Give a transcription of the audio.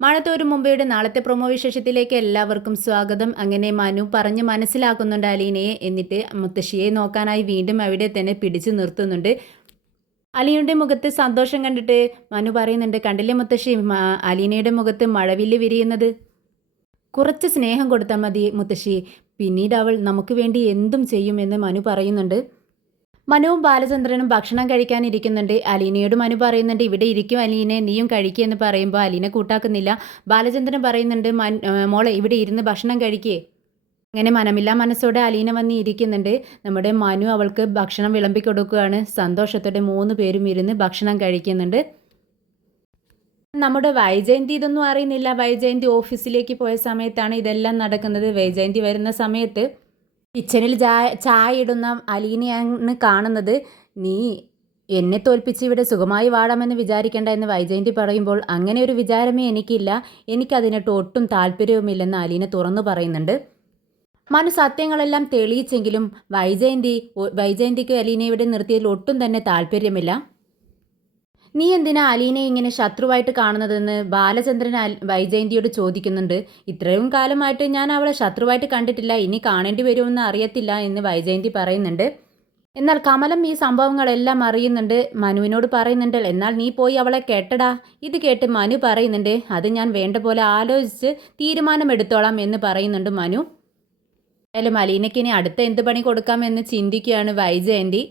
മഴത്തോരു മുമ്പയുടെ നാളത്തെ പ്രൊമോ വിശേഷത്തിലേക്ക് എല്ലാവർക്കും സ്വാഗതം. അങ്ങനെ മനു പറഞ്ഞ് മനസ്സിലാക്കുന്നുണ്ട് അലീനയെ. എന്നിട്ട് മുത്തശ്ശിയെ നോക്കാനായി വീണ്ടും അവിടെ തന്നെ പിടിച്ചു നിർത്തുന്നുണ്ട്. അലീനയുടെ മുഖത്ത് സന്തോഷം കണ്ടിട്ട് മനു പറയുന്നുണ്ട്, കണ്ടില്ലേ മുത്തശ്ശി, അലീനയുടെ മുഖത്ത് മഴവില്ല് വിരിയുന്നത്. കുറച്ച് സ്നേഹം കൊടുത്താൽ മതി മുത്തശ്ശി, പിന്നീട് അവൾ നമുക്ക് വേണ്ടി എന്തും ചെയ്യുമെന്ന് മനു പറയുന്നുണ്ട്. മനുവും ബാലചന്ദ്രനും ഭക്ഷണം കഴിക്കാനിരിക്കുന്നുണ്ട്. അലീനയോട് മനു പറയുന്നുണ്ട്, ഇവിടെ ഇരിക്കും അലീനെ, നീയും കഴിക്കുക എന്ന് പറയുമ്പോൾ അലീന കൂട്ടാക്കുന്നില്ല. ബാലചന്ദ്രൻ പറയുന്നുണ്ട്, മോളെ ഇവിടെ ഇരുന്ന് ഭക്ഷണം കഴിക്കേ. അങ്ങനെ മനമില്ലാ മനസ്സോടെ അലീന വന്ന് ഇരിക്കുന്നുണ്ട്. നമ്മുടെ മനു അവൾക്ക് ഭക്ഷണം വിളമ്പി കൊടുക്കുകയാണ്. സന്തോഷത്തോടെ 3 പേരും ഇരുന്ന് ഭക്ഷണം കഴിക്കുന്നുണ്ട്. നമ്മുടെ വൈജയന്തി ഇതൊന്നും അറിയുന്നില്ല. വൈജയന്തി ഓഫീസിലേക്ക് പോയ സമയത്താണ് ഇതെല്ലാം നടക്കുന്നത്. വൈജയന്തി വരുന്ന സമയത്ത് കിച്ചണിൽ ചായ ഇടുന്ന അലീനയാണ് കാണുന്നത്. നീ എന്നെ തോൽപ്പിച്ച് ഇവിടെ സുഖമായി വാടാമെന്ന് വിചാരിക്കേണ്ട എന്ന് വൈജയന്തി പറയുമ്പോൾ, അങ്ങനെ ഒരു വിചാരമേ എനിക്കില്ല, എനിക്കതിനൊട്ട് ഒട്ടും താല്പര്യവുമില്ലെന്ന് അലീന തുറന്നു പറയുന്നുണ്ട്. മനു സത്യങ്ങളെല്ലാം തെളിയിച്ചെങ്കിലും വൈജയന്തിക്ക് അലീനയെ ഇവിടെ നിർത്തിയതിൽ ഒട്ടും തന്നെ താല്പര്യമില്ല. നീ എന്തിനാ അലീനയെ ഇങ്ങനെ ശത്രുവായിട്ട് കാണുന്നതെന്ന് ബാലചന്ദ്രൻ വൈജയന്തിയോട് ചോദിക്കുന്നുണ്ട്. ഇത്രയും കാലമായിട്ട് ഞാൻ അവളെ ശത്രുവായിട്ട് കണ്ടിട്ടില്ല, ഇനി കാണേണ്ടി വരുമെന്ന് അറിയത്തില്ല എന്ന് വൈജയന്തി പറയുന്നുണ്ട്. എന്നാൽ കമലം ഈ സംഭവങ്ങളെല്ലാം അറിയുന്നുണ്ട്. മനുവിനോട് പറയുന്നുണ്ട്, എന്നാൽ നീ പോയി അവളെ കേട്ടടാ. ഇത് കേട്ട് മനു പറയുന്നുണ്ട്, അത് ഞാൻ വേണ്ട പോലെ ആലോചിച്ച് തീരുമാനമെടുത്തോളാം എന്ന് പറയുന്നുണ്ട് മനു. എന്തായാലും അലീനയ്ക്ക് ഇനി അടുത്ത എന്ത് പണി കൊടുക്കാമെന്ന് ചിന്തിക്കുകയാണ് വൈജയന്തി.